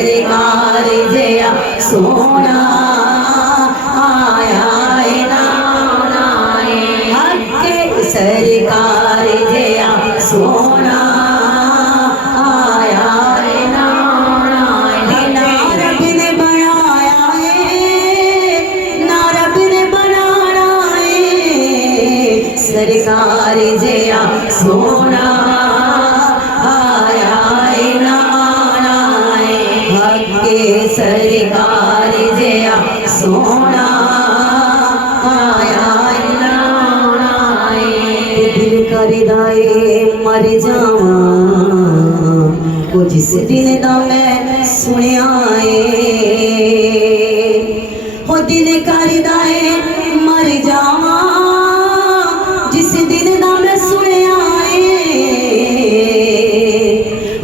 सरकार जया सोना आया नाए हक के सरकार जया सोना आया नाए ना रब ने बनाया है ना रब ने बनाना है सरकार जया सोना सरकार जया सोना आया दिल करदाए मर जावा वो जिस दिन दा मैं सुनिया हो दिल करदाए मर जावा जिस दिन दा मैं सुनिया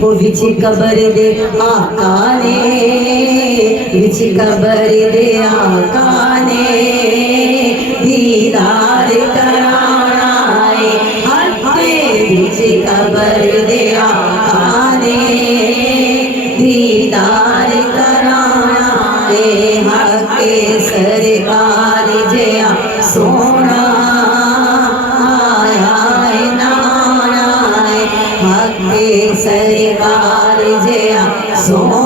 वो विच कबर दे आका ने विच कबर दे आका ने दीदार कराना है हके विच कबर दे आका ने दीदार कराना है हके सरकार जया सोना आया नाना है हके सरकार जया सोना